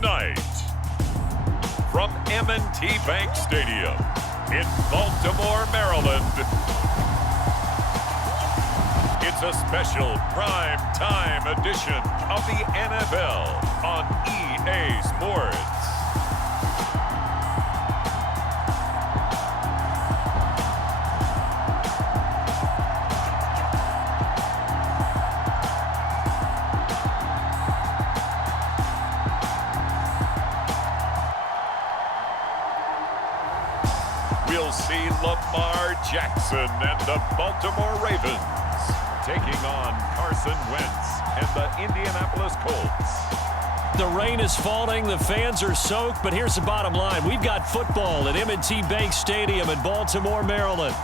Tonight, from M&T Bank Stadium in Baltimore, Maryland, it's a special prime time edition of the NFL on EA Sports. We'll see Lamar Jackson and the Baltimore Ravens taking on Carson Wentz and the Indianapolis Colts. The rain is falling, the fans are soaked, but here's the bottom line. We've got football at M&T Bank Stadium in Baltimore, Maryland.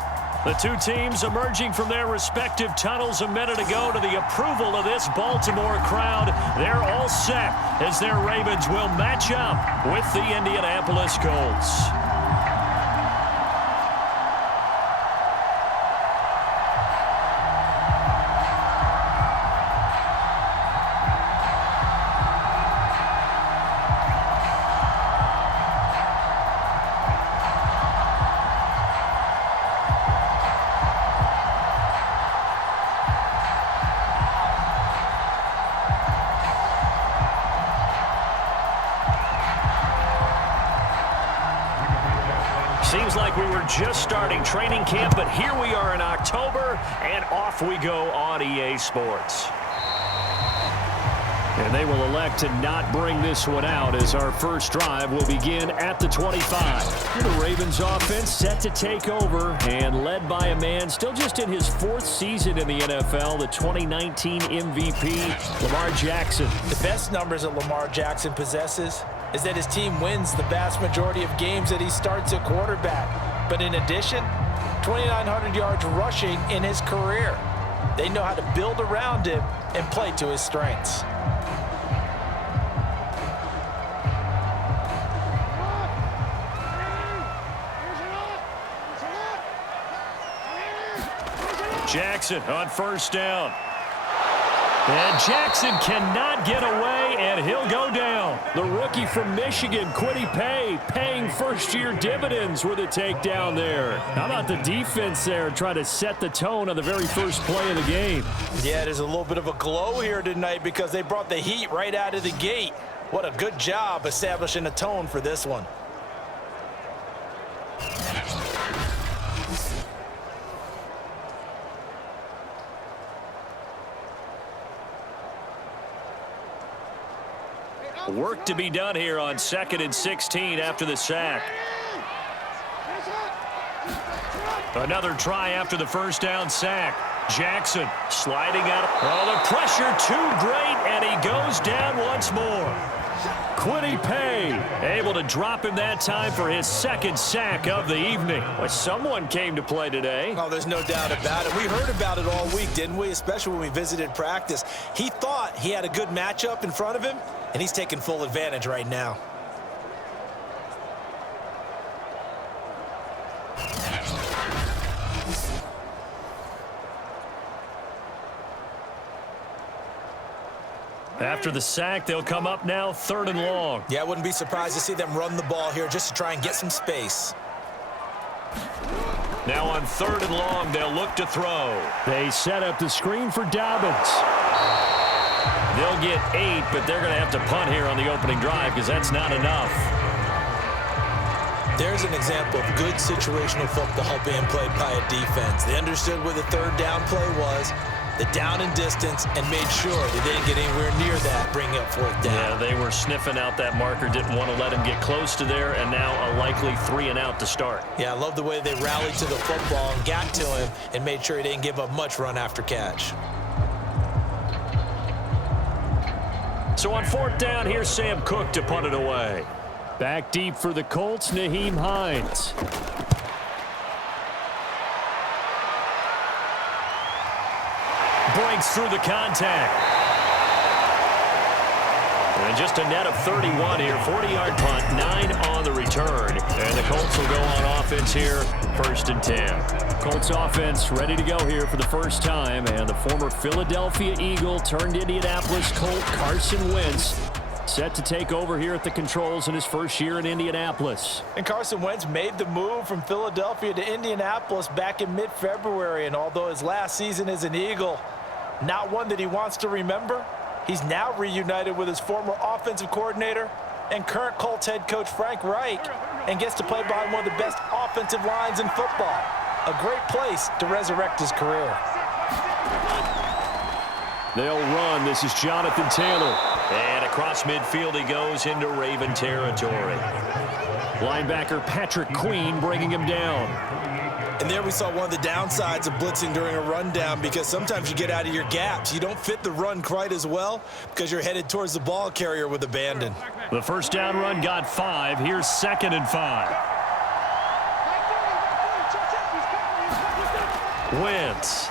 The two teams emerging from their respective tunnels a minute ago to the approval of this Baltimore crowd. They're all set as their Ravens will match up with the Indianapolis Colts. Seems like we were just starting training camp, but here we are in October, and off we go on EA Sports. And they will elect to not bring this one out as our first drive will begin at the 25. The Ravens offense set to take over and led by a man still just in his fourth season in the NFL, the 2019 MVP, Lamar Jackson. The best numbers that Lamar Jackson possesses is that his team wins the vast majority of games that he starts at quarterback. But in addition, 2,900 yards rushing in his career. They know how to build around him and play to his strengths. Jackson on first down. And Jackson cannot get away, and he'll go down. The rookie from Michigan, Kwity Paye, paying first-year dividends with a takedown there. How about the defense there trying to set the tone on the very first play of the game? Yeah, there's a little bit of a glow here tonight because they brought the heat right out of the gate. What a good job establishing a tone for this one. Work to be done here on 2nd and 16 after the sack. Another try after the first down sack. Jackson sliding out. Oh, the pressure too great, and he goes down once more. Kwity Paye able to drop him that time for his second sack of the evening. Well, someone came to play today. Oh, there's no doubt about it. We heard about it all week, didn't we? Especially when we visited practice. He thought he had a good matchup in front of him, and he's taking full advantage right now. After the sack, they'll come up now 3rd and long. Yeah, I wouldn't be surprised to see them run the ball here just to try and get some space. Now on 3rd and long, they'll look to throw. They set up the screen for Dobbins. They'll get 8, but they're going to have to punt here on the opening drive because that's not enough. There's an example of good situational football being played by a defense. They understood where the 3rd down play was, the down and distance, and made sure they didn't get anywhere near that, bringing up 4th down. Yeah, they were sniffing out that marker, didn't want to let him get close to there, and now a likely 3 and out to start. Yeah, I love the way they rallied to the football and got to him and made sure he didn't give up much run after catch. So on 4th down, here's Sam Cook to punt it away. Back deep for the Colts, Nyheim Hines. Breaks through the contact. And just a net of 31 here. 40-yard punt, 9 on the return. And the Colts will go on offense here, 1st and 10. Colts offense ready to go here for the first time. And the former Philadelphia Eagle turned Indianapolis Colt, Carson Wentz, Set to take over here at the controls in his first year in Indianapolis. And Carson Wentz made the move from Philadelphia to Indianapolis back in mid-February. And although his last season as an Eagle, not one that he wants to remember, he's now reunited with his former offensive coordinator and current Colts head coach Frank Reich, and gets to play behind one of the best offensive lines in football. A great place to resurrect his career. They'll run. This is Jonathan Taylor. And across midfield he goes into Raven territory. Linebacker Patrick Queen bringing him down. And there we saw one of the downsides of blitzing during a rundown, because sometimes you get out of your gaps. You don't fit the run quite as well because you're headed towards the ball carrier with abandon. The first down run got 5. Here's 2nd and 5. Wentz.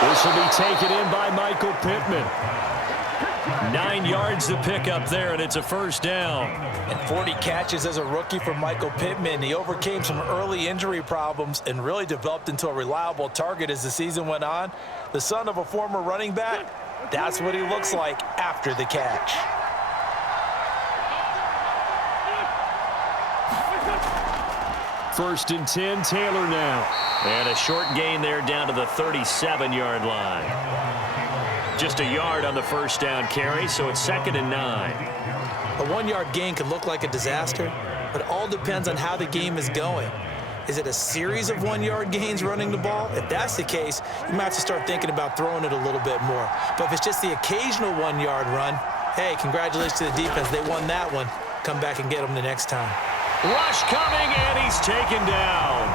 This will be taken in by Michael Pittman. 9 yards to pick up there, and it's a first down. And 40 catches as a rookie for Michael Pittman. He overcame some early injury problems and really developed into a reliable target as the season went on. The son of a former running back, that's what he looks like after the catch. First and 10, Taylor now. And a short gain there down to the 37-yard line. Just a yard on the first down carry, so it's 2nd and 9. A 1-yard gain could look like a disaster, but it all depends on how the game is going. Is it a series of 1-yard gains running the ball? If that's the case, you might have to start thinking about throwing it a little bit more. But if it's just the occasional 1-yard run, hey, congratulations to the defense. They won that one. Come back and get them the next time. Rush coming, and he's taken down.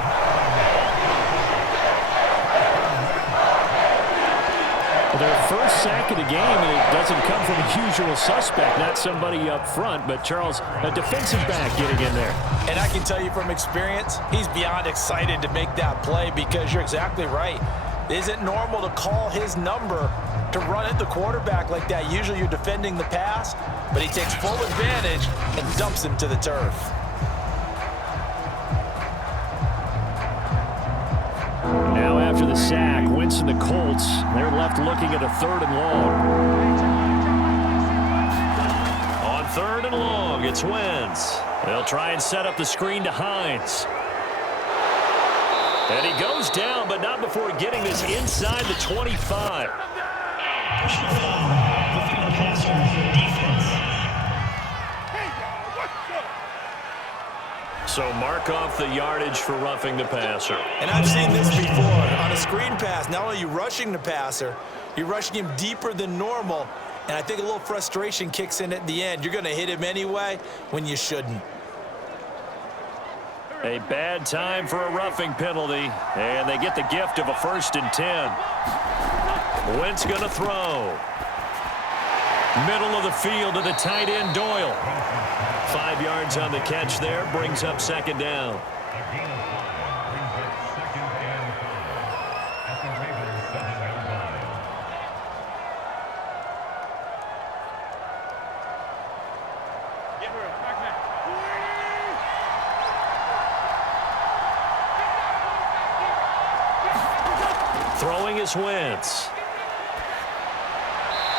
Their first sack of the game, and it doesn't come from a usual suspect, not somebody up front, but Charles, a defensive back getting in there. And I can tell you from experience, he's beyond excited to make that play, because you're exactly right. It isn't normal to call his number to run at the quarterback like that. Usually you're defending the pass, but he takes full advantage and dumps him to the turf. Now after the sack, Wentz and the Colts, they're left looking at a 3rd and long. On 3rd and long, it's Wentz. They'll try and set up the screen to Hines. And he goes down, but not before getting this inside the 25. So mark off the yardage for roughing the passer. And I've seen this before. On a screen pass, not only are you rushing the passer, you're rushing him deeper than normal. And I think a little frustration kicks in at the end. You're going to hit him anyway when you shouldn't. A bad time for a roughing penalty. And they get the gift of a 1st and 10. Wentz going to throw. Middle of the field to the tight end, Doyle. 5 yards on the catch there, brings up 2nd down. Throwing is Wentz.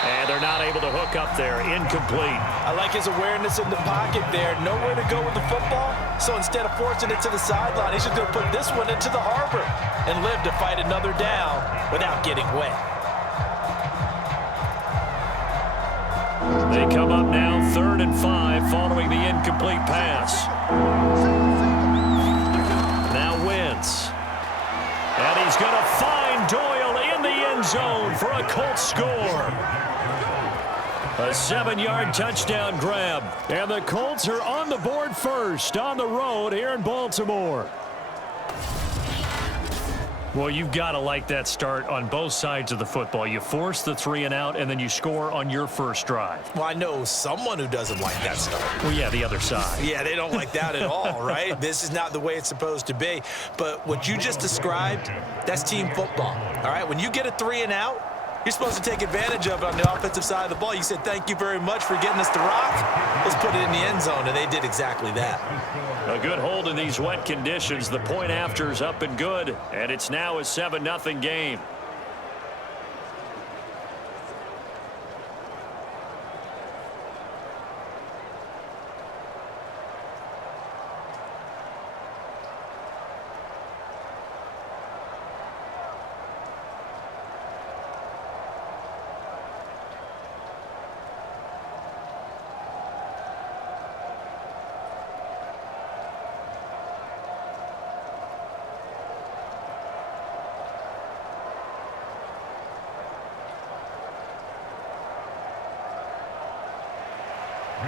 And they're not able to hook up there. Incomplete. I like his awareness in the pocket there. Nowhere to go with the football. So instead of forcing it to the sideline, he's just going to put this one into the harbor and live to fight another down without getting wet. They come up now 3rd and 5 following the incomplete pass. Now Wentz. And he's going to find Doyle in the end zone for a Colts score. A 7-yard touchdown grab. And the Colts are on the board first on the road here in Baltimore. Well, you've got to like that start on both sides of the football. You force the 3 and out, and then you score on your first drive. Well, I know someone who doesn't like that start. Well, yeah, the other side. Yeah, they don't like that at all, right? This is not the way it's supposed to be. But what you just described, that's team football, all right? When you get a 3 and out, you're supposed to take advantage of it on the offensive side of the ball. You said, thank you very much for getting us the rock. Let's put it in the end zone, and they did exactly that. A good hold in these wet conditions. The point after is up and good, and it's now a 7-0 game.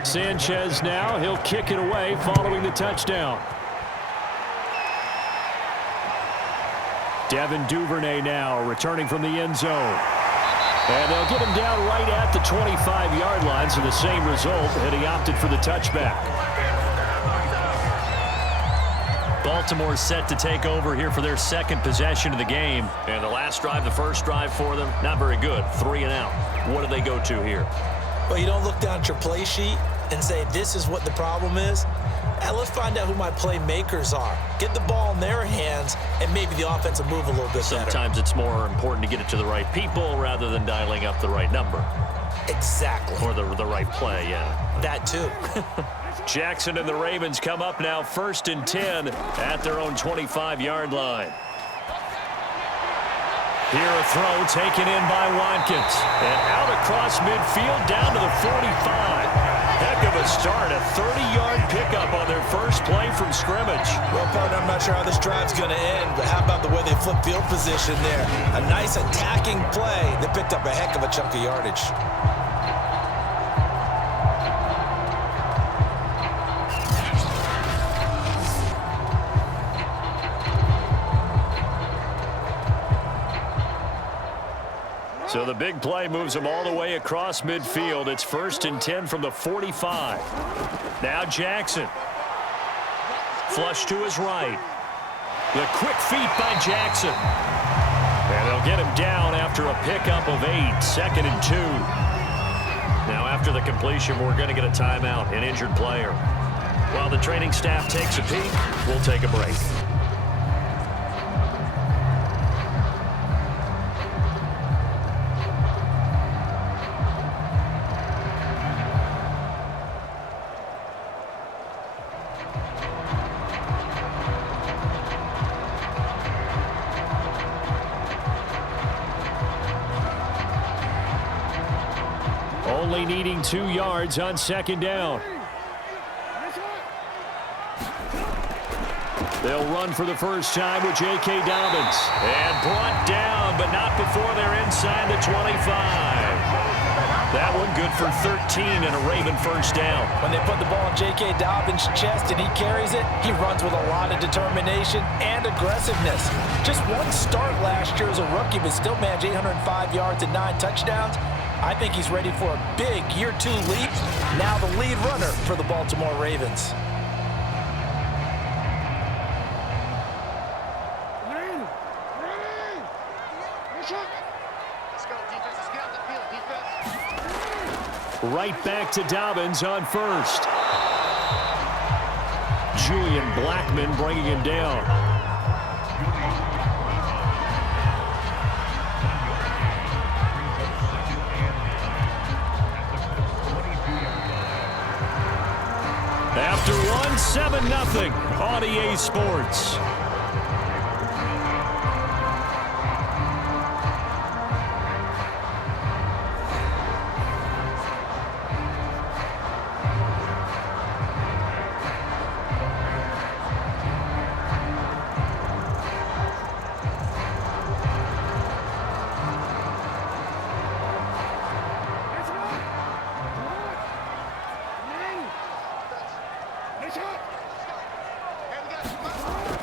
Sanchez now, he'll kick it away following the touchdown. Devin Duvernay now returning from the end zone. And they'll get him down right at the 25-yard line, so the same result, and he opted for the touchback. Baltimore set to take over here for their second possession of the game. And the last drive, the first drive for them, not very good. 3 and out. What do they go to here? Well, you don't look down at your play sheet and say, this is what the problem is. And let's find out who my playmakers are. Get the ball in their hands, and maybe the offense will move a little bit better. Sometimes it's more important to get it to the right people rather than dialing up the right number. Exactly. Or the right play, yeah. That too. Jackson and the Ravens come up now 1st and 10 at their own 25-yard line. Here a throw taken in by Watkins. And out across midfield down to the 45. Heck of a start, a 30-yard pickup on their first play from scrimmage. Well, partner, I'm not sure how this drive's going to end, but how about the way they flip field position there? A nice attacking play that picked up a heck of a chunk of yardage. So the big play moves them all the way across midfield. It's 1st and 10 from the 45. Now Jackson. Flush to his right. The quick feet by Jackson. And they'll get him down after a pickup of 8. 2nd and 2. Now after the completion, we're going to get a timeout, an injured player. While the training staff takes a peek, we'll take a break. Only needing 2 yards on 2nd down. They'll run for the first time with J.K. Dobbins. And brought down, but not before they're inside the 25. That one good for 13 and a Raven first down. When they put the ball in J.K. Dobbins' chest and he carries it, he runs with a lot of determination and aggressiveness. Just one start last year as a rookie, but still managed 805 yards and 9 touchdowns. I think he's ready for a big year 2 leap. Now the lead runner for the Baltimore Ravens. Right back to Dobbins on first. Julian Blackman bringing him down. After one, 7-0 on EA Sports.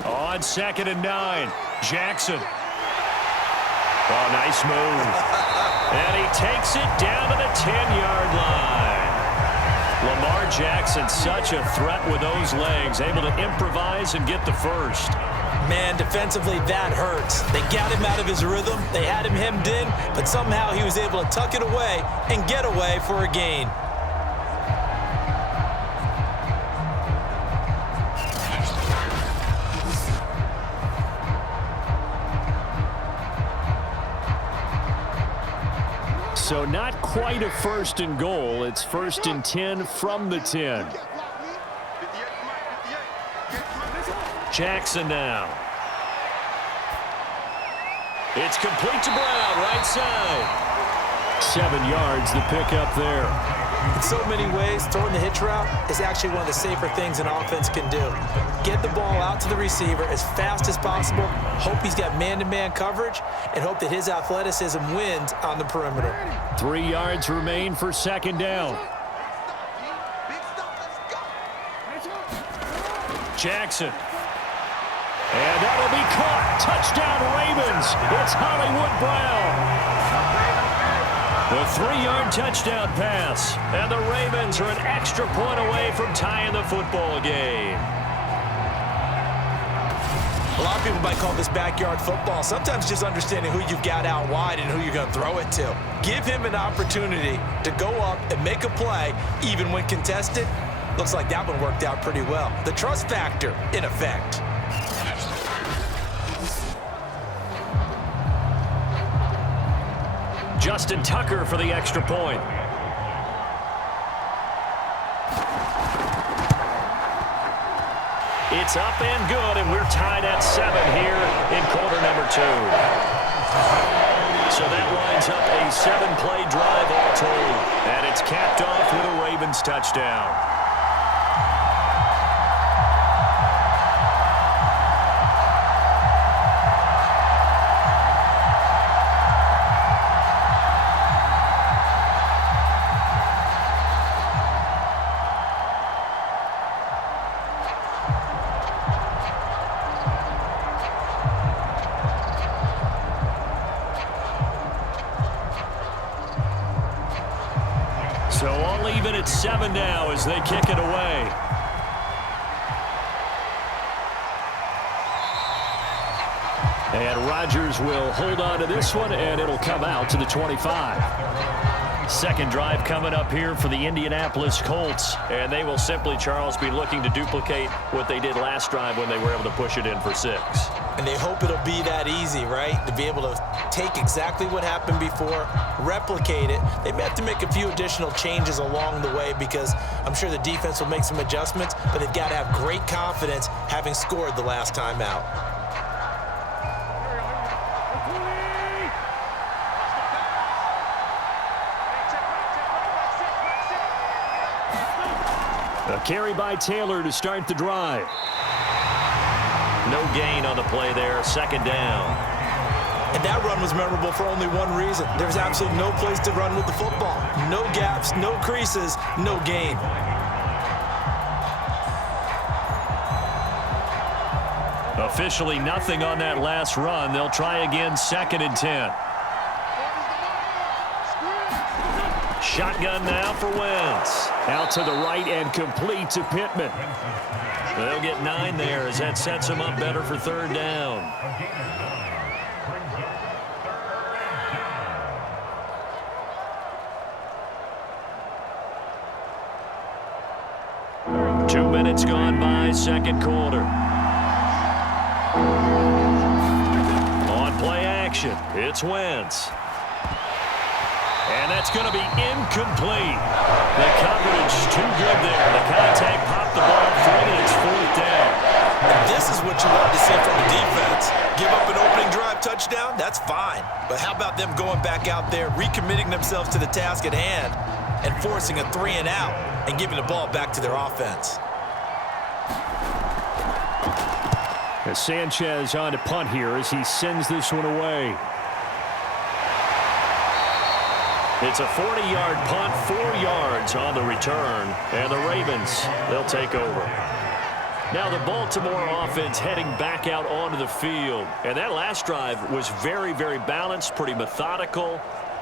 On 2nd and 9, Jackson. Oh, nice move. And he takes it down to the 10-yard line. Lamar Jackson, such a threat with those legs, able to improvise and get the first. Man, defensively, that hurts. They got him out of his rhythm. They had him hemmed in, but somehow he was able to tuck it away and get away for a gain. So not quite a 1st and goal. It's 1st and 10 from the 10. Jackson now. It's complete to Brown, right side. 7 yards, the pickup there. In so many ways, throwing the hitch route is actually one of the safer things an offense can do. Get the ball out to the receiver as fast as possible, hope he's got man-to-man coverage, and hope that his athleticism wins on the perimeter. 3 yards remain for 2nd down. Jackson. And that'll be caught. Touchdown, Ravens. It's Hollywood Brown. The 3-yard touchdown pass. And the Ravens are an extra point away from tying the football game. A lot of people might call this backyard football. Sometimes just understanding who you've got out wide and who you're going to throw it to. Give him an opportunity to go up and make a play, even when contested. Looks like that one worked out pretty well. The trust factor in effect. Justin Tucker for the extra point. It's up and good, and we're tied at 7 here in quarter number 2. So that lines up a 7-play drive all told, and it's capped off with a Ravens touchdown. So all even at 7 now as they kick it away. And Rodgers will hold on to this one, and it'll come out to the 25. Second drive coming up here for the Indianapolis Colts. And they will simply, Charles, be looking to duplicate what they did last drive when they were able to push it in for 6. And they hope it'll be that easy, right? To be able to take exactly what happened before, replicate it. They may have to make a few additional changes along the way because I'm sure the defense will make some adjustments, but they've got to have great confidence having scored the last time out. A carry by Taylor to start the drive. No gain on the play there, second down. And that run was memorable for only one reason. There's absolutely no place to run with the football. No gaps, no creases, no gain. Officially nothing on that last run. They'll try again, 2nd and 10. Shotgun now for Wentz. Out to the right and complete to Pittman. They'll get 9 there as that sets them up better for 3rd down. Two minutes gone by, second quarter. On play action, it's Wentz. And that's going to be incomplete. The coverage too good there. The contact popped the ball free, and it's 4th down. And this is what you want to see from the defense. Give up an opening drive touchdown, that's fine. But how about them going back out there, recommitting themselves to the task at hand, and forcing a 3 and out, and giving the ball back to their offense. As Sanchez on to punt here as he sends this one away. It's a 40-yard punt, 4 yards on the return, and the Ravens, they'll take over. Now the Baltimore offense heading back out onto the field, and that last drive was very, very balanced, pretty methodical.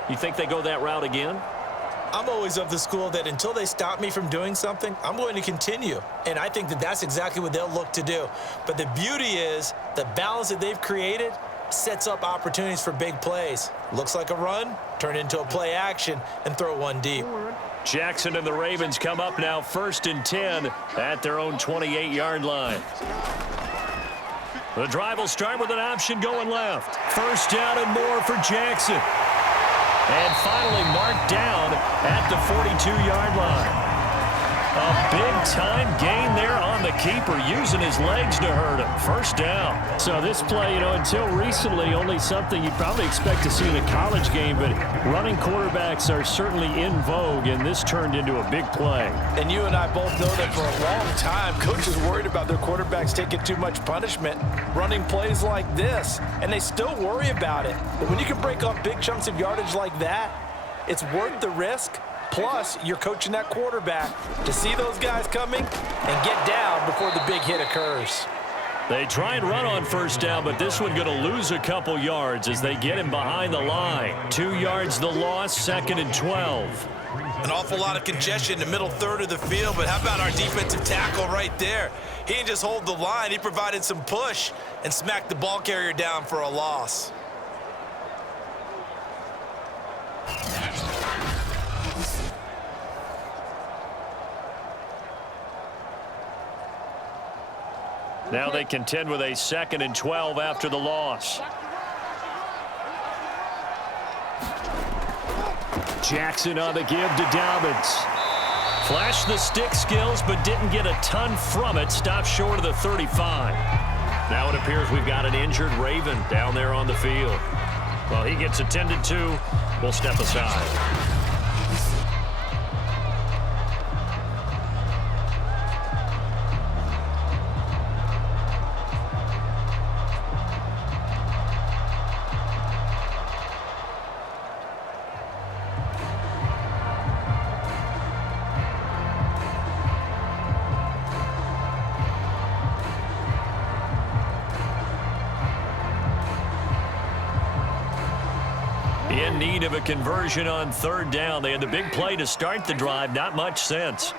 You think they go that route again? I'm always of the school that until they stop me from doing something, I'm going to continue. And I think that that's exactly what they'll look to do. But the beauty is the balance that they've created sets up opportunities for big plays. Looks like a run, turn into a play action, and throw one deep. Jackson and the Ravens come up now 1st and 10 at their own 28-yard line. The drive will start with an option going left. 1st down and more for Jackson. And finally marked down at the 42-yard line. A big-time gain there on the keeper, using his legs to hurt him. 1st down. So this play, until recently, only something you'd probably expect to see in a college game, but running quarterbacks are certainly in vogue, and this turned into a big play. And you and I both know that for a long time, coaches worried about their quarterbacks taking too much punishment, running plays like this, and they still worry about it. But when you can break up big chunks of yardage like that, it's worth the risk. Plus, you're coaching that quarterback to see those guys coming and get down before the big hit occurs. They try and run on first down, but this one going to lose a couple yards as they get him behind the line. 2 yards the loss, 2nd and 12. An awful lot of congestion in the middle third of the field, but how about our defensive tackle right there? He didn't just hold the line, he provided some push and smacked the ball carrier down for a loss. Now they contend with a 2nd and 12 after the loss. Jackson on the give to Dobbins. Flashed the stick skills, but didn't get a ton from it. Stopped short of the 35. Now it appears we've got an injured Raven down there on the field. Well, he gets attended to. We'll step aside. In need of a conversion on 3rd down. They had the big play to start the drive. Not much sense.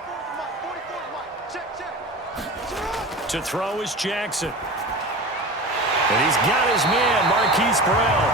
To throw is Jackson. And he's got his man, Marquise Brown.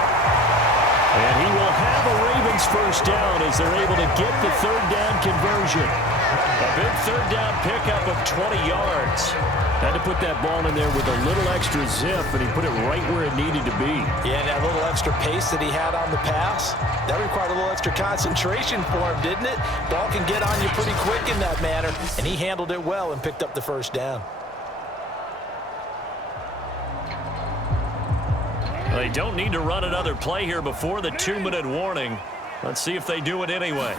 And he will have a Ravens first down as they're able to get the 3rd down conversion. A big 3rd down pickup of 20 yards. Had to put that ball in there with a little extra zip, and he put it right where it needed to be. Yeah, and that little extra pace that he had on the pass, that required a little extra concentration for him, didn't it? Ball can get on you pretty quick in that manner, and he handled it well and picked up the first down. They don't need to run another play here before the 2-minute warning. Let's see if they do it anyway.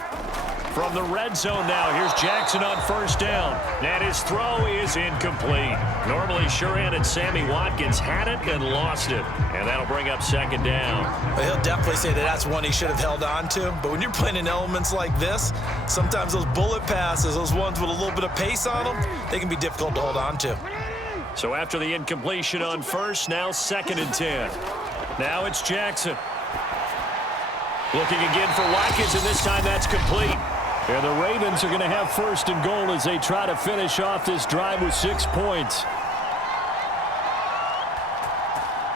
From the red zone now, here's Jackson on first down. And his throw is incomplete. Normally sure-handed Sammy Watkins had it and lost it. And that'll bring up 2nd down. Well, he'll definitely say that that's one he should have held on to. But when you're playing in elements like this, sometimes those bullet passes, those ones with a little bit of pace on them, they can be difficult to hold on to. So after the incompletion on first, now 2nd and 10. Now it's Jackson. Looking again for Watkins, and this time that's complete. And the Ravens are going to have 1st and goal as they try to finish off this drive with 6 points.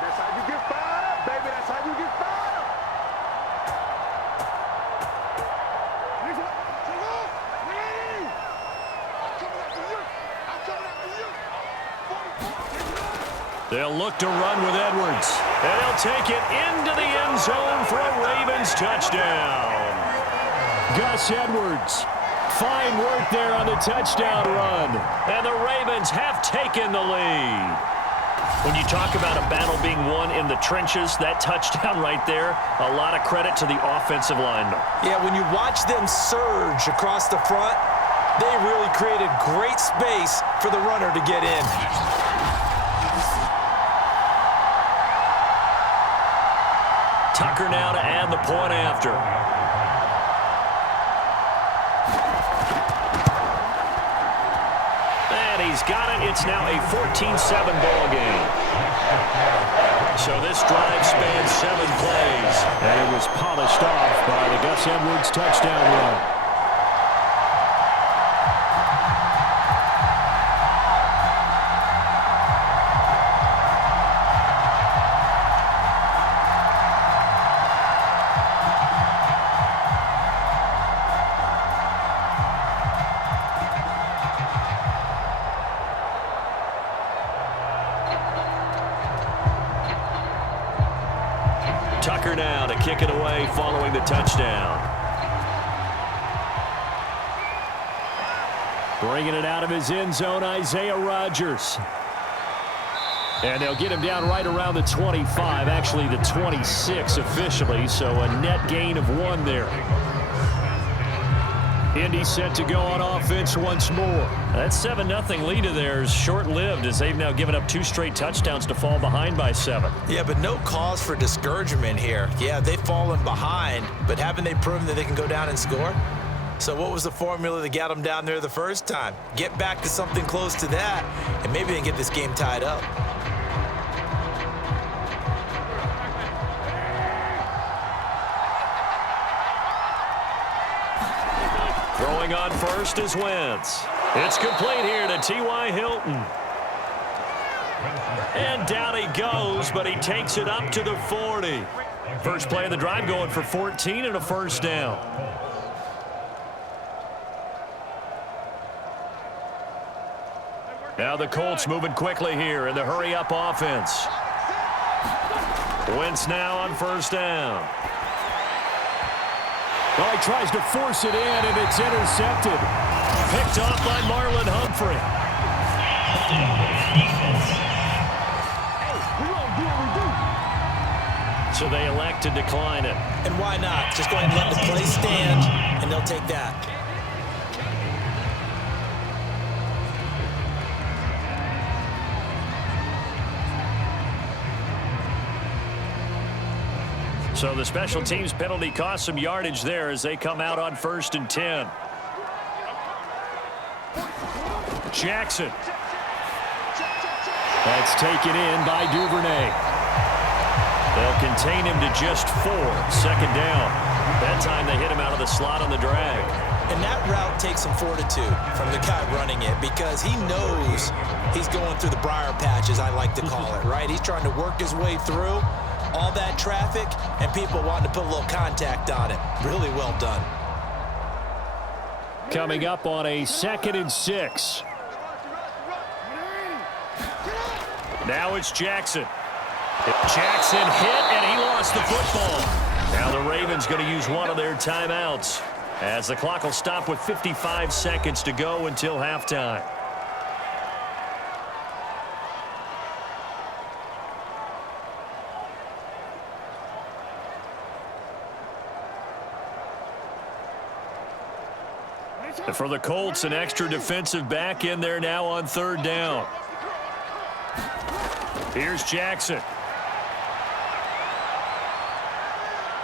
That's how you get fired up, baby. That's how you get fired up. They'll look to run with Edwards. And they'll take it into the end zone for a Ravens touchdown. Gus Edwards. Fine work there on the touchdown run. And the Ravens have taken the lead. When you talk about a battle being won in the trenches, that touchdown right there, a lot of credit to the offensive linemen. Yeah, when you watch them surge across the front, they really created great space for the runner to get in. Tucker now to add the point after. And he's got it. It's now a 14-7 ball game. So this drive spans 7 plays. And it was polished off by the Gus Edwards touchdown run. Tucker now to kick it away following the touchdown. Bringing it out of his end zone, Isaiah Rodgers. And they'll get him down right around the 25, actually the 26 officially, so a net gain of 1 there. Indy set to go on offense once more. That 7-0 lead of theirs short-lived as they've now given up 2 straight touchdowns to fall behind by 7. Yeah, but no cause for discouragement here. Yeah, they've fallen behind, but haven't they proven that they can go down and score? So what was the formula that got them down there the first time? Get back to something close to that, and maybe they can get this game tied up. Throwing on first is Wentz. It's complete here to T.Y. Hilton. And down he goes, but he takes it up to the 40. First play of the drive going for 14 and a first down. Now the Colts moving quickly here in the hurry-up offense. Wentz now on first down. Well, he tries to force it in, and it's intercepted. Picked off by Marlon Humphrey. So they elect to decline it. And why not? Just go ahead and let the play stand, and they'll take that. So the special teams penalty cost some yardage there as they come out on 1st and 10. Jackson. That's taken in by Duvernay. They'll contain him to just 4. Second down. That time they hit him out of the slot on the drag. And that route takes some fortitude from the guy running it because he knows he's going through the briar patch, as I like to call it, right? He's trying to work his way through all that traffic and people wanting to put a little contact on it. Really well done. Coming up on a 2nd and 6. Now it's Jackson. Jackson hit, and he lost the football. Now the Ravens going to use one of their timeouts as the clock will stop with 55 seconds to go until halftime. For the Colts, an extra defensive back in there now on 3rd down. Here's Jackson.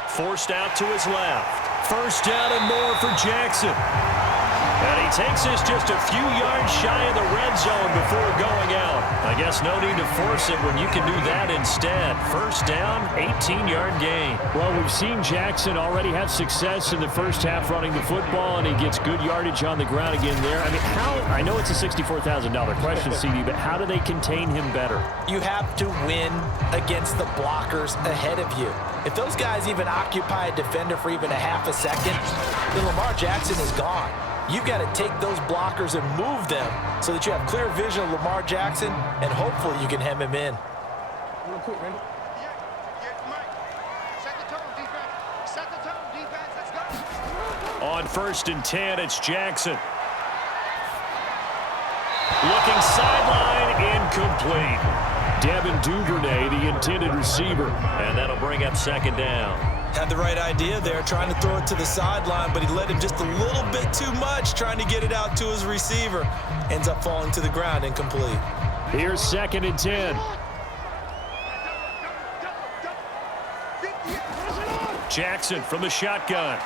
Forced out to his left. First down and more for Jackson. And he takes us just a few yards shy of the red zone before going out. I guess no need to force it when you can do that instead. First down, 18-yard gain. Well, we've seen Jackson already have success in the first half running the football, and he gets good yardage on the ground again there. I mean, I know it's a $64,000 question, CD, but how do they contain him better? You have to win against the blockers ahead of you. If those guys even occupy a defender for even a half a second, then Lamar Jackson is gone. You've got to take those blockers and move them so that you have clear vision of Lamar Jackson, and hopefully you can hem him in. Real quick, Randy. Set the tone, defense. Set the tone, defense. Let's go. On 1st and 10, it's Jackson. Looking sideline, incomplete. Devin Duvernay, the intended receiver. And that'll bring up 2nd down. Had the right idea there, trying to throw it to the sideline, but he led him just a little bit too much, trying to get it out to his receiver. Ends up falling to the ground, incomplete. Here's 2nd and 10. Jackson from the shotgun.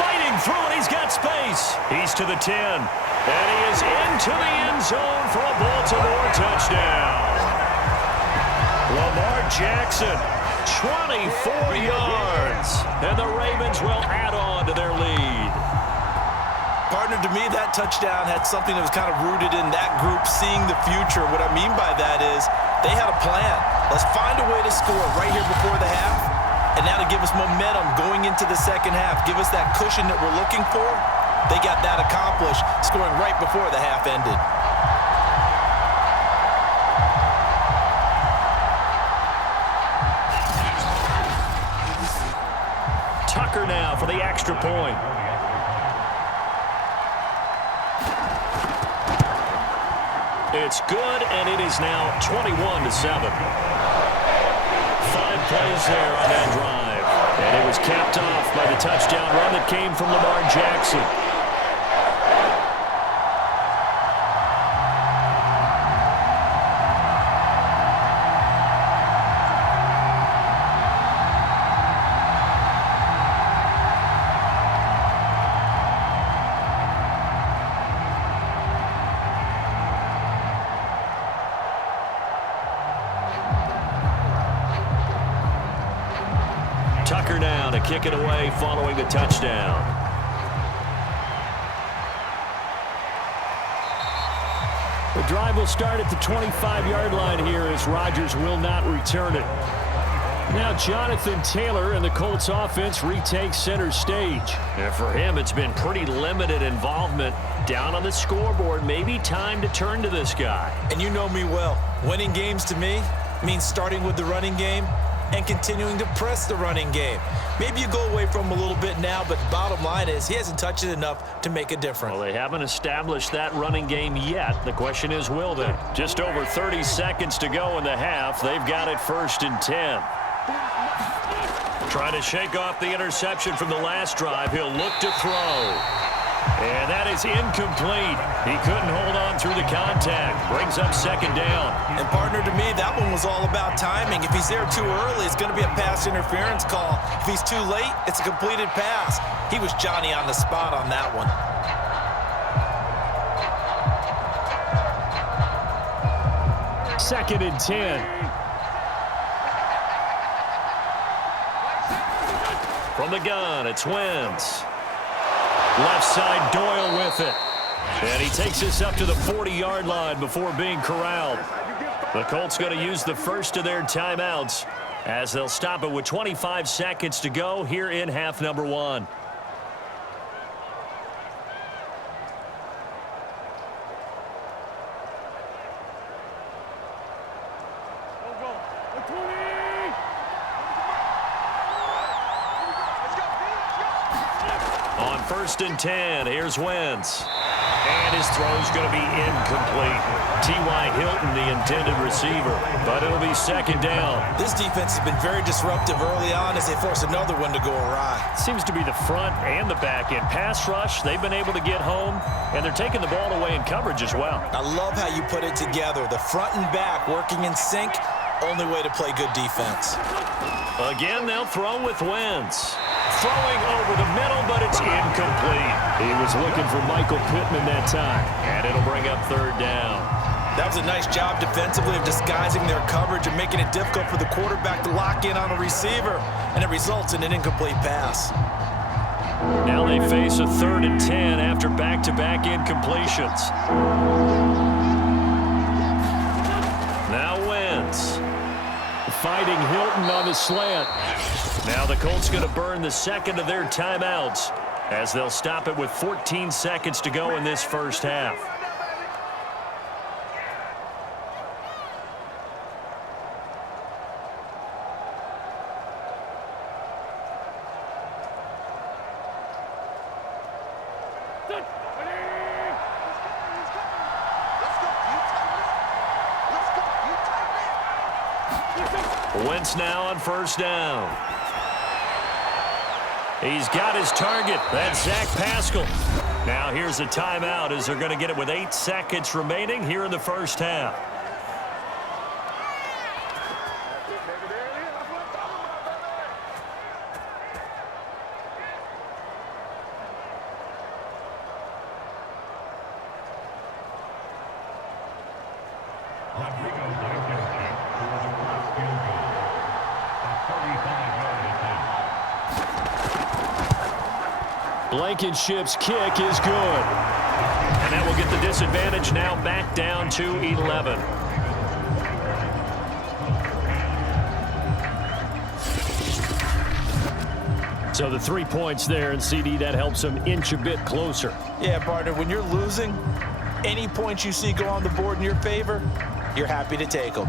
Fighting through it, he's got space. He's to the 10. And he is into the end zone for a Baltimore touchdown. Lamar Jackson, 24 yards. And the Ravens will add on to their lead. Partner, to me, that touchdown had something that was kind of rooted in that group seeing the future. What I mean by that is they had a plan. Let's find a way to score right here before the half. And now to give us momentum going into the second half. Give us that cushion that we're looking for. They got that accomplished, scoring right before the half ended. Tucker now for the extra point. It's good, and it is now 21-7. 5 plays there on that drive. And it was capped off by the touchdown run that came from Lamar Jackson. Tucker now to kick it away following the touchdown. The drive will start at the 25-yard line here as Rodgers will not return it. Now Jonathan Taylor and the Colts offense retake center stage. And for him, it's been pretty limited involvement down on the scoreboard. Maybe time to turn to this guy. And you know me well. Winning games to me means starting with the running game and continuing to press the running game. Maybe you go away from him a little bit now, but bottom line is he hasn't touched it enough to make a difference. Well, they haven't established that running game yet. The question is, will they? Just over 30 seconds to go in the half. They've got it 1st and 10. Trying to shake off the interception from the last drive. He'll look to throw. And that is incomplete. He couldn't hold on through the contact. Brings up 2nd down. And partner, to me, that one was all about timing. If he's there too early, it's going to be a pass interference call. If he's too late, it's a completed pass. He was Johnny on the spot on that one. 2nd and 10. From the gun, it's Wentz. Left side, Doyle with it. And he takes this up to the 40-yard line before being corralled. The Colts going to use the first of their timeouts as they'll stop it with 25 seconds to go here in half number 1. On 1st and 10, here's Wentz. And his throw's going to be incomplete. T.Y. Hilton, the intended receiver. But it'll be 2nd down. This defense has been very disruptive early on as they force another one to go awry. Seems to be the front and the back end. Pass rush, they've been able to get home. And they're taking the ball away in coverage as well. I love how you put it together. The front and back working in sync. Only way to play good defense. Again, they'll throw with Wentz. Throwing over the middle, but it's incomplete. He was looking for Michael Pittman that time. And it'll bring up 3rd down. That was a nice job defensively of disguising their coverage and making it difficult for the quarterback to lock in on a receiver. And it results in an incomplete pass. Now they face a 3rd and 10 after back-to-back incompletions. Now Wentz. Fighting Hilton on the slant. Now the Colts going to burn the 2nd of their timeouts as they'll stop it with 14 seconds to go in this first half. Wentz now on 1st down. He's got his target. That's Zach Pascal. Now here's a timeout as they're going to get it with 8 seconds remaining here in the first half. Blankenship's kick is good. And that will get the disadvantage now back down to 11. So the 3 points there, and CD, that helps them inch a bit closer. Yeah, partner, when you're losing, any points you see go on the board in your favor, you're happy to take them.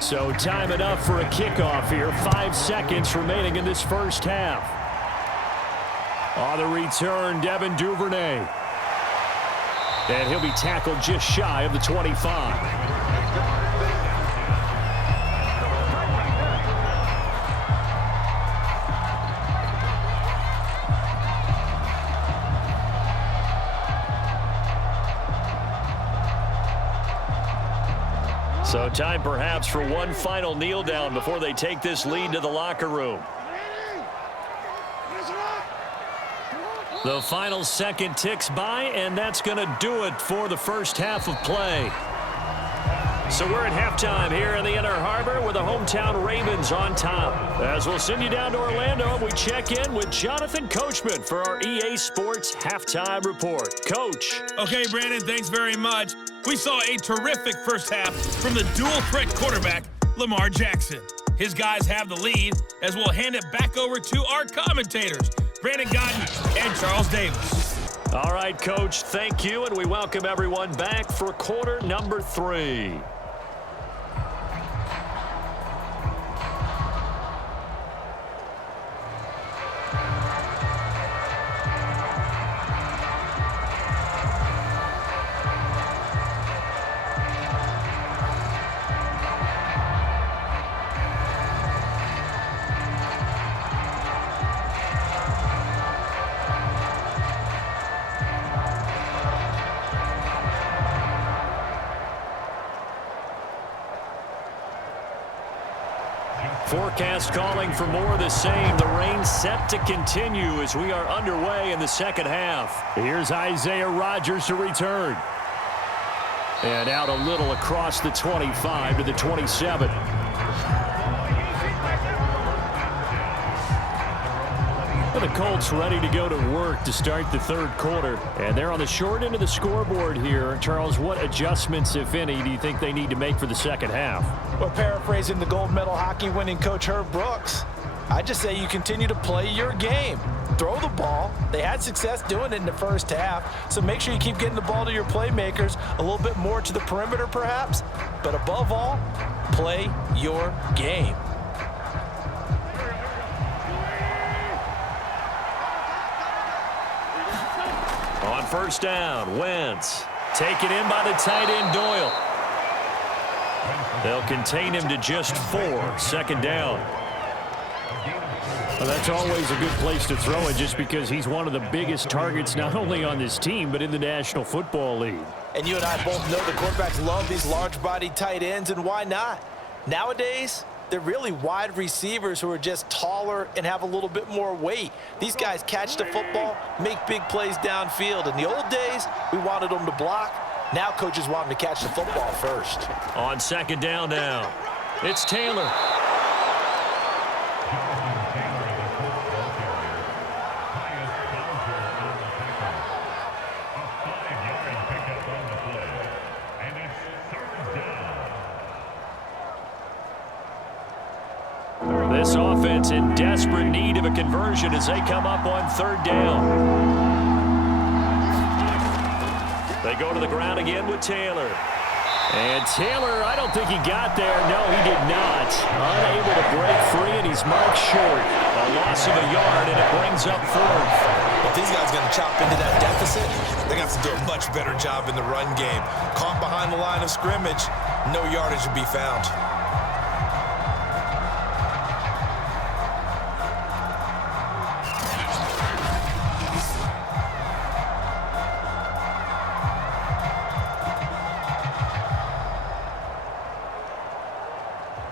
So time enough for a kickoff here. 5 seconds remaining in this first half. On the return, Devin Duvernay. And he'll be tackled just shy of the 25. So time perhaps for one final kneel down before they take this lead to the locker room. The final second ticks by, and that's going to do it for the first half of play. So we're at halftime here in the Inner Harbor with the hometown Ravens on top. As we'll send you down to Orlando, we check in with Jonathan Coachman for our EA Sports Halftime Report. Coach. Okay, Brandon, thanks very much. We saw a terrific first half from the dual-threat quarterback, Lamar Jackson. His guys have the lead as we'll hand it back over to our commentators, Brandon Godden and Charles Davis. All right, Coach, thank you, and we welcome everyone back for quarter number 3. Forecast calling for more of the same. The rain set to continue as we are underway in the second half. Here's Isaiah Rodgers to return. And out a little across the 25 to the 27. The Colts ready to go to work to start the third quarter. And they're on the short end of the scoreboard here. Charles, what adjustments, if any, do you think they need to make for the second half? Well, paraphrasing the gold medal hockey winning coach Herb Brooks, I just say you continue to play your game. Throw the ball. They had success doing it in the first half, so make sure you keep getting the ball to your playmakers, a little bit more to the perimeter perhaps, but above all, play your game. On first down, Wentz taken in by the tight end Doyle. They'll contain him to just 4. Second down. Well, that's always a good place to throw it just because he's one of the biggest targets not only on this team but in the National Football League. And you and I both know the quarterbacks love these large-bodied tight ends, and why not? Nowadays, they're really wide receivers who are just taller and have a little bit more weight. These guys catch the football, make big plays downfield. In the old days, we wanted them to block. Now coaches want them to catch the football first. On second down now, it's Taylor. This offense in desperate need of a conversion as they come up on third down. They go to the ground again with Taylor. And Taylor, I don't think he got there. No, he did not. Unable to break free, and he's marked short. A loss of a yard, and it brings up 4th. If these guys are going to chop into that deficit, they're going to have to do a much better job in the run game. Caught behind the line of scrimmage, no yardage to be found.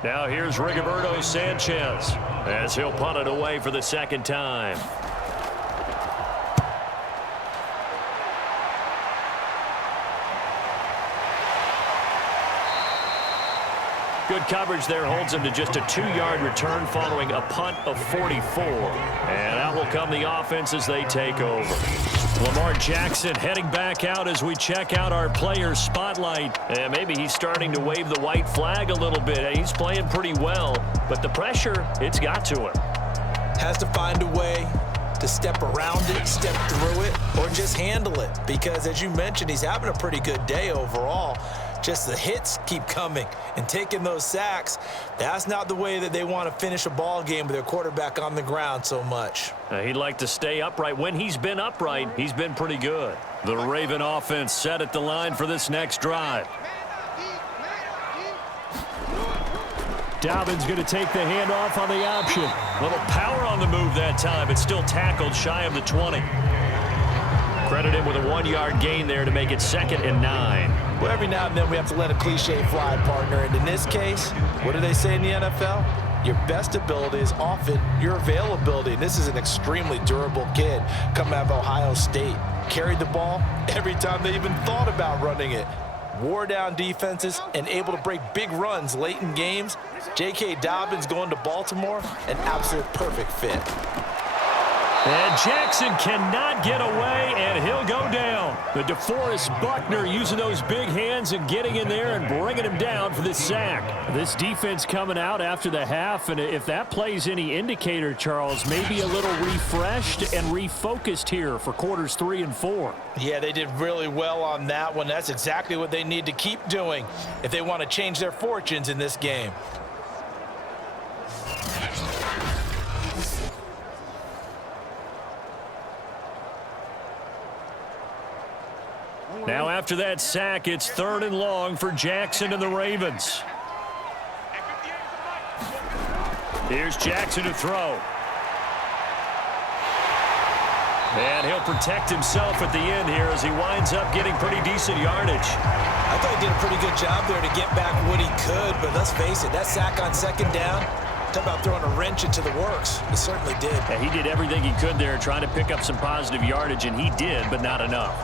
Now here's Rigoberto Sanchez as he'll punt it away for the second time. Good coverage there holds him to just a 2-yard return following a punt of 44. And out will come the offense as they take over. Lamar Jackson heading back out as we check out our player spotlight. And maybe he's starting to wave the white flag a little bit. He's playing pretty well, but the pressure, it's got to him. Has to find a way to step around it, step through it, or just handle it. Because as you mentioned, he's having a pretty good day overall. Just the hits keep coming and taking those sacks. That's not the way that they want to finish a ball game with their quarterback on the ground so much. He'd like to stay upright. When he's been upright, he's been pretty good. The Raven offense set at the line for this next drive. Dobbins going to take the handoff on the option. A little power on the move that time, but still tackled shy of the 20. Credit him with a 1-yard gain there to make it 2nd and 9. Well, every now and then we have to let a cliche fly, partner. And in this case, what do they say in the NFL? Your best ability is often your availability. And this is an extremely durable kid coming out of Ohio State. Carried the ball every time they even thought about running it. Wore down defenses and able to break big runs late in games. J.K. Dobbins going to Baltimore, an absolute perfect fit. And Jackson cannot get away, and he'll go down. The DeForest Buckner using those big hands and getting in there and bringing him down for the sack. This defense coming out after the half, and if that plays any indicator, Charles, maybe a little refreshed and refocused here for quarters 3 and 4. Yeah, they did really well on that one. That's exactly what they need to keep doing if they want to change their fortunes in this game. Now after that sack, it's 3rd and long for Jackson and the Ravens. Here's Jackson to throw. And he'll protect himself at the end here as he winds up getting pretty decent yardage. I thought he did a pretty good job there to get back what he could, but let's face it, that sack on 2nd down, talk about throwing a wrench into the works. He certainly did. Yeah, he did everything he could there trying to pick up some positive yardage, and he did, but not enough.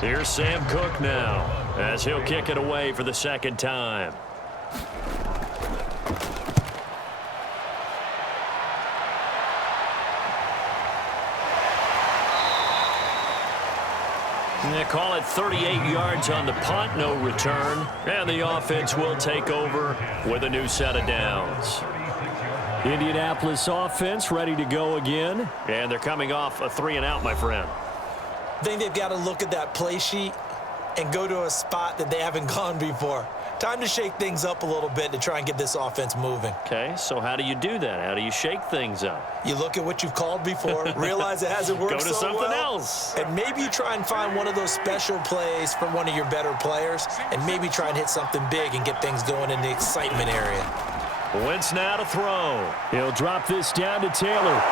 Here's Sam Cook now, as he'll kick it away for the 2nd time. They call it 38 yards on the punt, no return, and the offense will take over with a new set of downs. Indianapolis offense ready to go again, and they're coming off a 3-and-out, my friend. I think they've got to look at that play sheet and go to a spot that they haven't gone before. Time to shake things up a little bit to try and get this offense moving. Okay, so how do you do that? How do you shake things up? You look at what you've called before, realize it hasn't worked so well. Go to something else. And maybe you try and find one of those special plays from one of your better players, and maybe try and hit something big and get things going in the excitement area. Wentz now to throw. He'll drop this down to Taylor.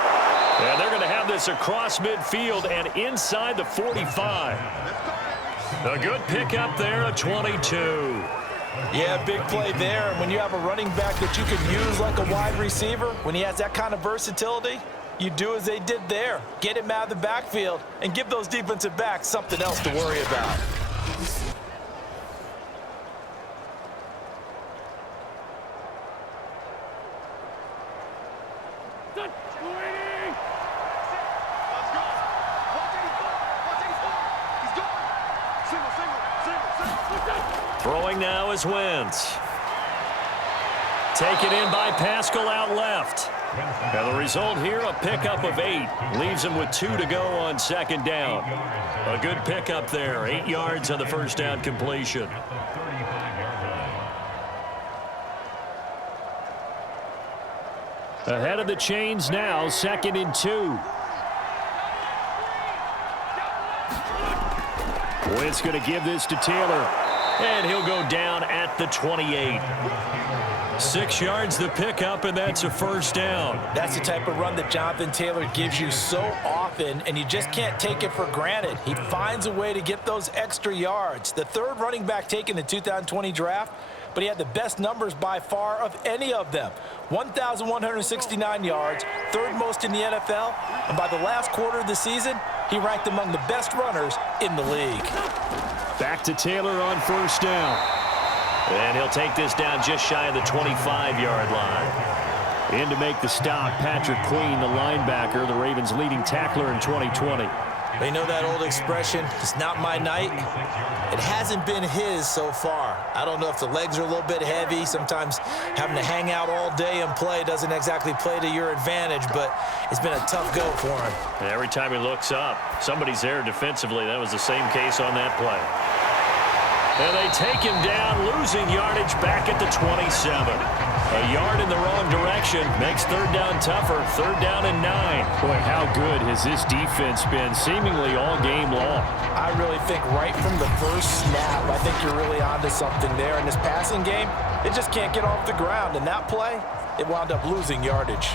And they're going to have this across midfield and inside the 45. A good pickup there at 22. Yeah, big play there. And when you have a running back that you can use like a wide receiver, when he has that kind of versatility, you do as they did there. Get him out of the backfield and give those defensive backs something else to worry about. Throwing now is Wentz. Taken in by Pascal out left. And the result here, a pickup of 8. Leaves him with 2 to go on 2nd down. A good pickup there. 8 yards on the 1st down completion. Ahead of the chains now, 2nd and 2. Wentz going to give this to Taylor. And he'll go down at the 28. 6 yards the pickup, and that's a 1st down. That's the type of run that Jonathan Taylor gives you so often, and you just can't take it for granted. He finds a way to get those extra yards. The 3rd running back taken in the 2020 draft, but he had the best numbers by far of any of them. 1,169 yards, 3rd most in the NFL, and by the last quarter of the season, he ranked among the best runners in the league. Back to Taylor on 1st down. And he'll take this down just shy of the 25-yard line. In to make the stop, Patrick Queen, the linebacker, the Ravens' leading tackler in 2020. They know that old expression, it's not my night. It hasn't been his so far. I don't know if the legs are a little bit heavy. Sometimes having to hang out all day and play doesn't exactly play to your advantage, but it's been a tough go for him. And every time he looks up, somebody's there defensively. That was the same case on that play. And they take him down, losing yardage back at the 27. A yard in the wrong direction makes third down tougher. Third down and 9. Boy, how good has this defense been seemingly all game long? I really think right from the first snap, I think you're really onto something there. In this passing game, it just can't get off the ground. And that play, it wound up losing yardage.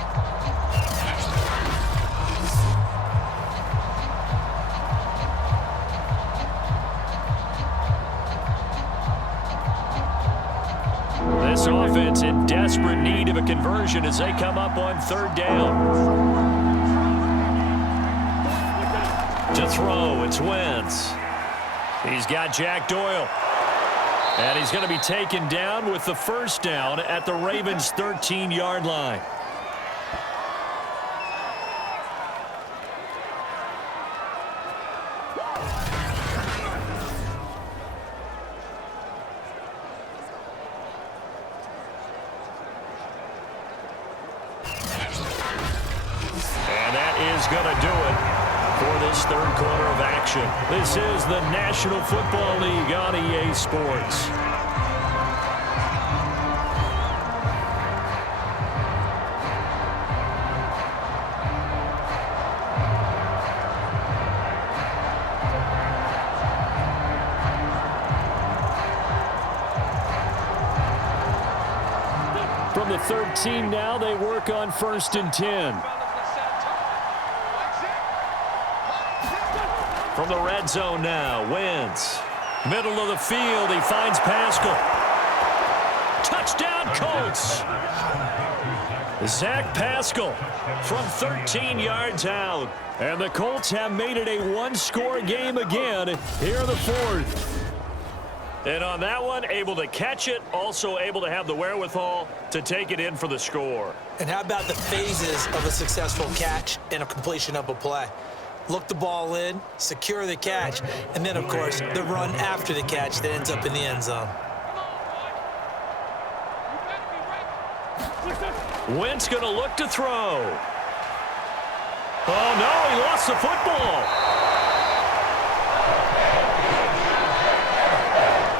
This offense in desperate need of a conversion as they come up on third down. To throw, it's Wentz. He's got Jack Doyle. And he's going to be taken down with the first down at the Ravens' 13-yard line. Going to do it for this third quarter of action. This is the National Football League on EA Sports. From the 13 now, they work on 1st and 10. From the red zone now, Wentz. Middle of the field, he finds Pascal. Touchdown, Colts. Zach Pascal from 13 yards out. And the Colts have made it a one-score game again here in the fourth. And on that one, able to catch it, also able to have the wherewithal to take it in for the score. And how about the phases of a successful catch and a completion of a play? Look the ball in, secure the catch, and then, of course, the run after the catch that ends up in the end zone. Wentz going to look to throw. Oh, no, he lost the football.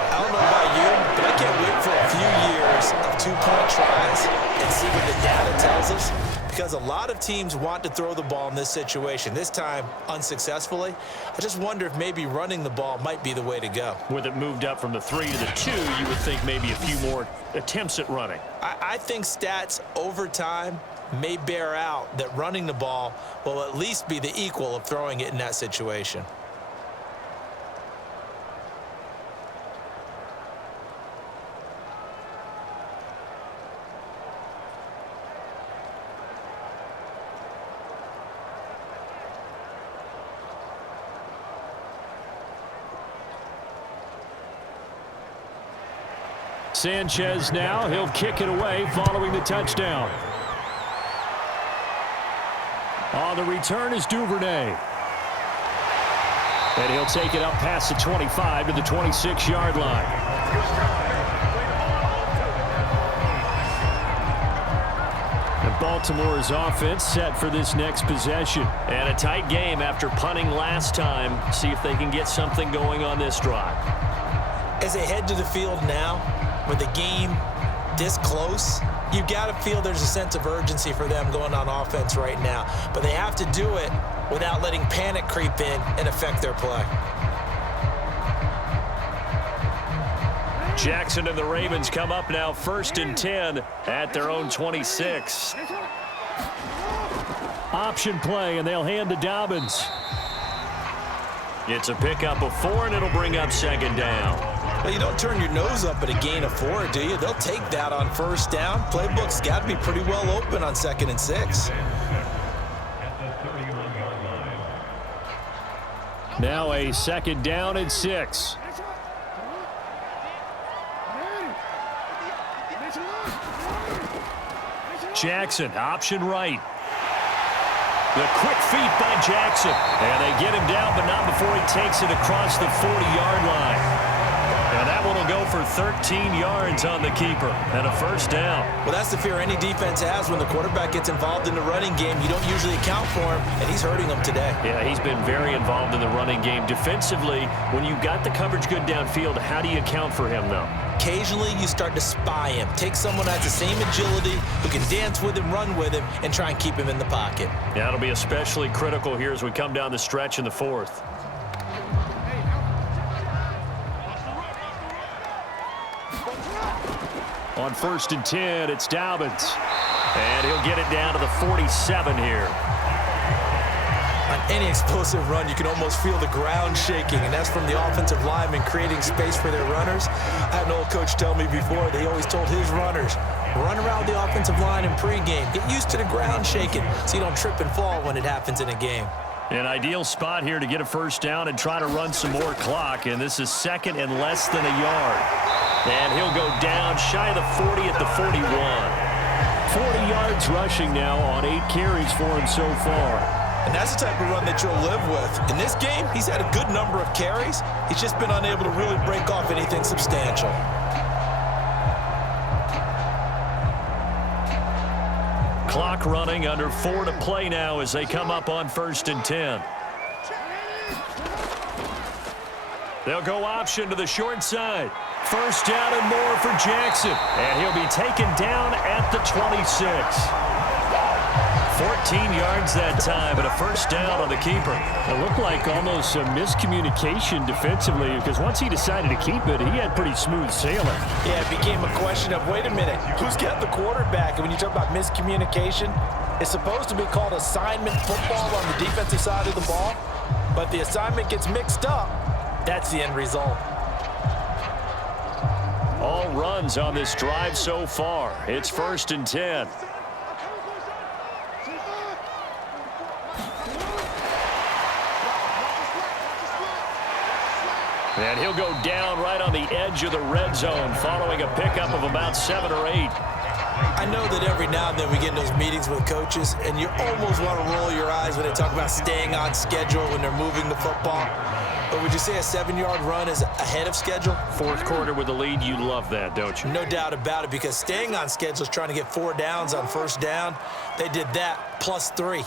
I don't know about you, but I can't wait for a few years of two-point tries and see what the data tells us. Because a lot of teams want to throw the ball in this situation, this time unsuccessfully. I just wonder if maybe running the ball might be the way to go. With it moved up from the 3 to the 2, you would think maybe a few more attempts at running. I think stats over time may bear out that running the ball will at least be the equal of throwing it in that situation. Sanchez now, he'll kick it away following the touchdown. On the return is Duvernay. And he'll take it up past the 25 to the 26-yard line. And Baltimore's offense set for this next possession. And a tight game after punting last time. See if they can get something going on this drive. As they head to the field now, with the game this close, you've got to feel there's a sense of urgency for them going on offense right now. But they have to do it without letting panic creep in and affect their play. Jackson and the Ravens come up now 1st and 10 at their own 26. Option play, and they'll hand to Dobbins. It's a pickup of 4, and it'll bring up 2nd down. Well, you don't turn your nose up at a gain of 4, do you? They'll take that on 1st down. Playbook's got to be pretty well open on 2nd and 6. Now a 2nd down and 6. Jackson, option right. The quick feet by Jackson. And they get him down, but not before he takes it across the 40-yard line. And that one will go for 13 yards on the keeper and a first down. Well, that's the fear any defense has when the quarterback gets involved in the running game. You don't usually account for him, and he's hurting them today. Yeah, he's been very involved in the running game. Defensively, when you got the coverage good downfield, how do you account for him, though? Occasionally, you start to spy him. Take someone that has the same agility, who can dance with him, run with him, and try and keep him in the pocket. Yeah, it'll be especially critical here as we come down the stretch in the fourth. On 1st and 10, it's Dobbins. And he'll get it down to the 47 here. On any explosive run, you can almost feel the ground shaking, and that's from the offensive linemen creating space for their runners. I had an old coach tell me before that he always told his runners, run around the offensive line in pregame. Get used to the ground shaking so you don't trip and fall when it happens in a game. An ideal spot here to get a first down and try to run some more clock, and this is 2nd and less than a yard. And he'll go down shy of the 40 at the 41. 40 yards rushing now on 8 carries for him so far. And that's the type of run that you'll live with. In this game, he's had a good number of carries. He's just been unable to really break off anything substantial. Clock running, under 4 to play now as they come up on 1st and 10. They'll go option to the short side. First down and more for Jackson. And he'll be taken down at the 26. 14 yards that time, and a first down on the keeper. It looked like almost a miscommunication defensively, because once he decided to keep it, he had pretty smooth sailing. Yeah, it became a question of, wait a minute, who's got the quarterback? And when you talk about miscommunication, it's supposed to be called assignment football on the defensive side of the ball, but the assignment gets mixed up. That's the end result. All runs on this drive so far. It's 1st and 10. And he'll go down right on the edge of the red zone following a pickup of about 7 or 8. I know that every now and then we get in those meetings with coaches, and you almost want to roll your eyes when they talk about staying on schedule when they're moving the football. But would you say a 7-yard run is ahead of schedule? Fourth quarter with the lead, you love that, don't you? No doubt about it, because staying on schedule is trying to get 4 downs on first down. They did that plus 3.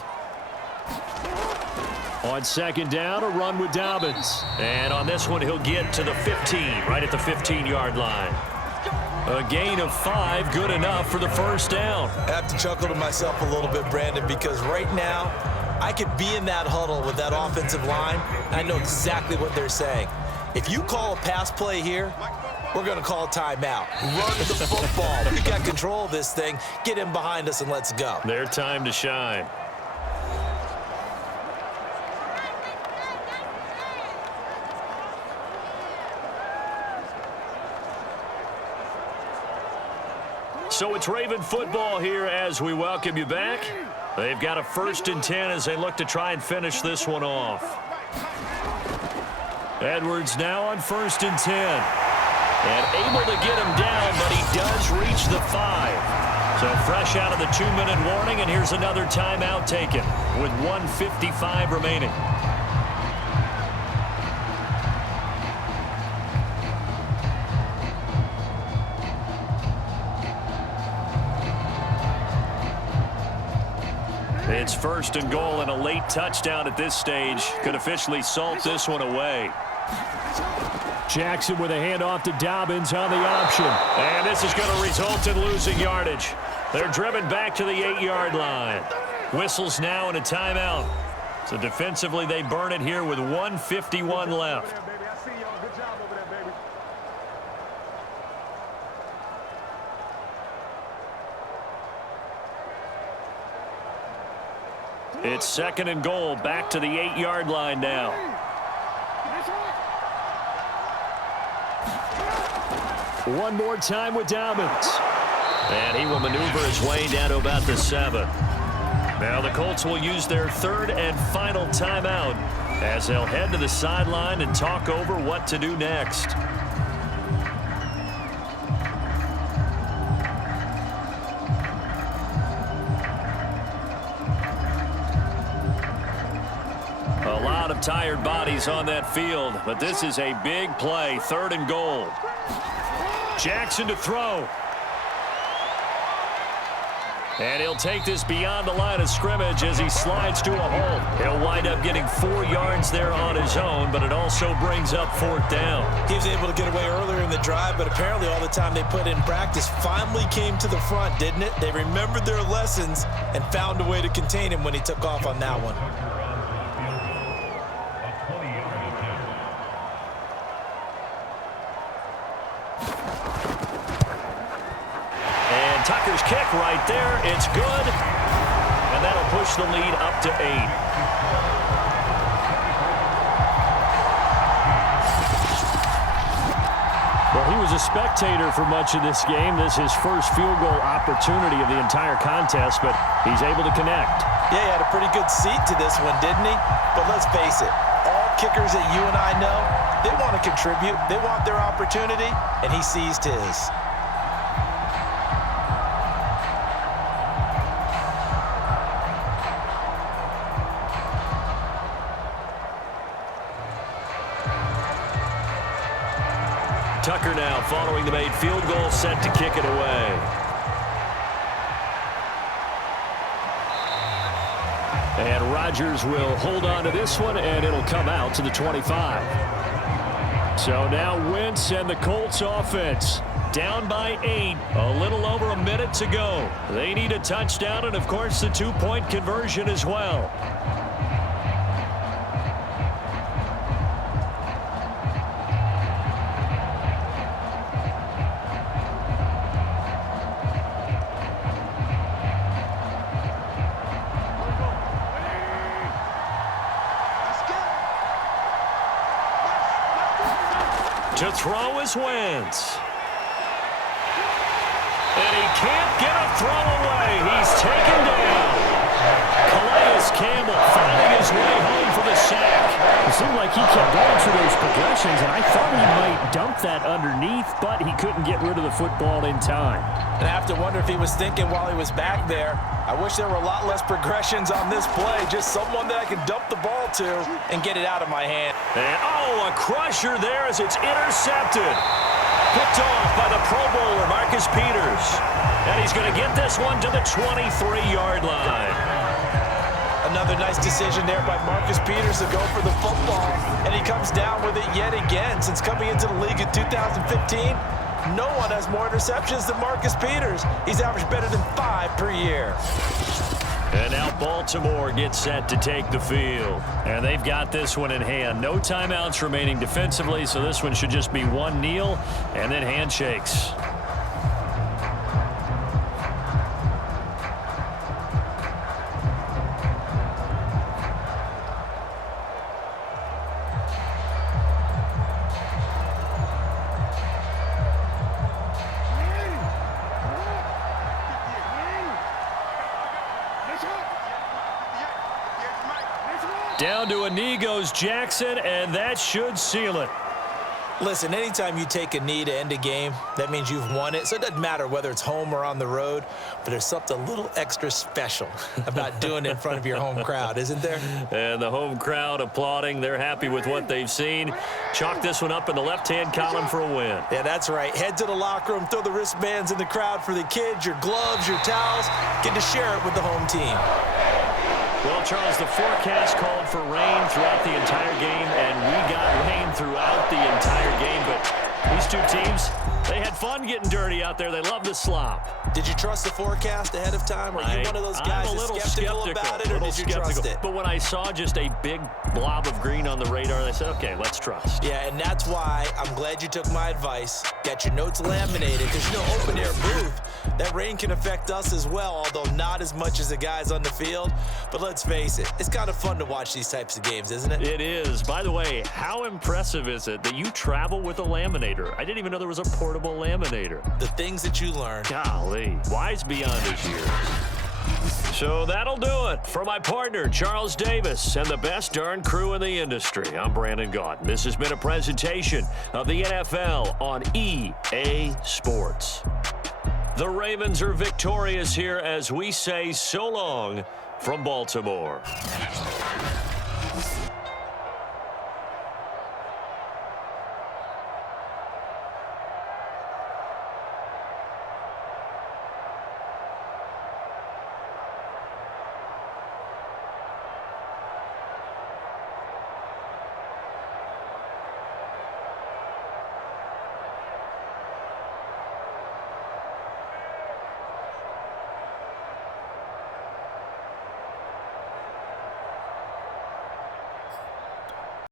On 2nd down, a run with Dobbins. And on this one, he'll get to the 15, right at the 15-yard line. A gain of 5, good enough for the first down. I have to chuckle to myself a little bit, Brandon, because right now, I could be in that huddle with that offensive line, and I know exactly what they're saying. If you call a pass play here, we're going to call a timeout. Run the football. We got control of this thing. Get in behind us and let's go. Their time to shine. So it's Raven football here as we welcome you back. They've got a 1st and 10 as they look to try and finish this one off. Edwards now on 1st and 10. And able to get him down, but he does reach the 5. So fresh out of the 2-minute warning, and here's another timeout taken with 1:55 remaining. It's 1st and goal, and a late touchdown at this stage could officially salt this one away. Jackson with a handoff to Dobbins on the option. And this is going to result in losing yardage. They're driven back to the 8-yard line. Whistles now and a timeout. So defensively, they burn it here with 1:51 left. It's 2nd and goal, back to the 8-yard line now. One more time with Dobbins. And he will maneuver his way down to about the 7. Now the Colts will use their 3rd and final timeout as they'll head to the sideline and talk over what to do next. of tired bodies on that field, but this is a big play, 3rd and goal. Jackson to throw. And he'll take this beyond the line of scrimmage as he slides to a hole. He'll wind up getting 4 yards there on his own, but it also brings up 4th down. He was able to get away earlier in the drive, but apparently all the time they put in practice finally came to the front, didn't it? They remembered their lessons and found a way to contain him when he took off on that one. Tucker's kick right there. It's good. And that'll push the lead up to 8. Well, he was a spectator for much of this game. This is his first field goal opportunity of the entire contest, but he's able to connect. Yeah, he had a pretty good seat to this one, didn't he? But let's face it, all kickers that you and I know, they want to contribute. They want their opportunity, and he seized his. Tucker now following the made field goal, set to kick it away. And Rodgers will hold on to this one, and it'll come out to the 25. So now Wentz and the Colts offense down by 8. A little over a minute to go. They need a touchdown and, of course, the 2-point conversion as well. To throw is Wentz. And he can't get a throw away. He's taken down. Calais Campbell finding his way home for the sack. It seemed like he kept going through those progressions, and I thought he might dump that underneath, but he couldn't get rid of the football in time. And I have to wonder if he was thinking while he was back there, I wish there were a lot less progressions on this play. Just someone that I can dump the ball to and get it out of my hand. And, a crusher there as it's intercepted. Picked off by the Pro Bowler, Marcus Peters. And he's going to get this one to the 23-yard line. Another nice decision there by Marcus Peters to go for the football. And he comes down with it yet again. Since coming into the league in 2015, no one has more interceptions than Marcus Peters. He's averaged better than 5 per year. And now Baltimore gets set to take the field. And they've got this one in hand. No timeouts remaining defensively, so this one should just be one kneel and then handshakes. Down to a knee goes Jackson, and that should seal it. Listen, anytime you take a knee to end a game, that means you've won it. So it doesn't matter whether it's home or on the road, but there's something a little extra special about doing it in front of your home crowd, isn't there? And the home crowd applauding. They're happy with what they've seen. Chalk this one up in the left-hand column for a win. Yeah, that's right. Head to the locker room, throw the wristbands in the crowd for the kids, your gloves, your towels. Get to share it with the home team. Well, Charles, the forecast called for rain throughout the entire game, and we got rain throughout the entire game. But these two teams, they had fun getting dirty out there. They love the slop. Did you trust the forecast ahead of time? Are you one of those guys that's skeptical about it, or did you trust it? But when I saw just a big blob of green on the radar, I said, okay, let's trust. Yeah, and that's why I'm glad you took my advice. Got your notes laminated, because, you know, open-air booth, that rain can affect us as well, although not as much as the guys on the field. But let's face it, it's kind of fun to watch these types of games, isn't it? It is. By the way, how impressive is it that you travel with a laminator? I didn't even know there was a portable laminator. The things that you learn. Golly, wise beyond his years. So that'll do it for my partner, Charles Davis, and the best darn crew in the industry. I'm Brandon Gaudin. This has been a presentation of the NFL on EA Sports. The Ravens are victorious here as we say so long from Baltimore.